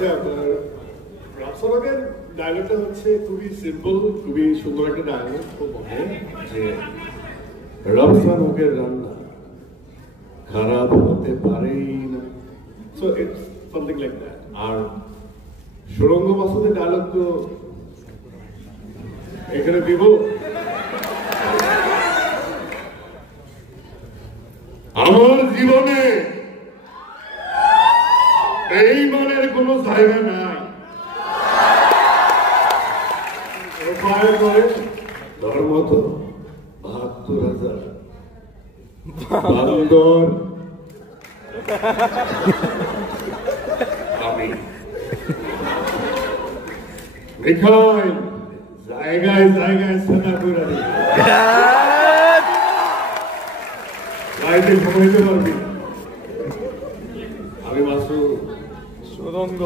আচ্ছা রাফসানের ডায়লগটা হচ্ছে খুবই সিম্পল, খুবই সুন্দর একটা ডায়লগ। তো বলে যে রাফসান মুখের রান্না খারাপ হতে পারেই না, so it's something like that. আর সুরঙ্গ মাসুদের ডায়লগ তো এখানে দিব। আমার জীবনে বেঈমানের কোনো জায়গা নাই। ধর্ম তো ৭২,০০০ বান্দর আমি মিখাইল জায়গায় জায়গায় সেনা করে গাইতে ঘুমাইতে পারবি। আমি মাসুদ সুরঙ্গ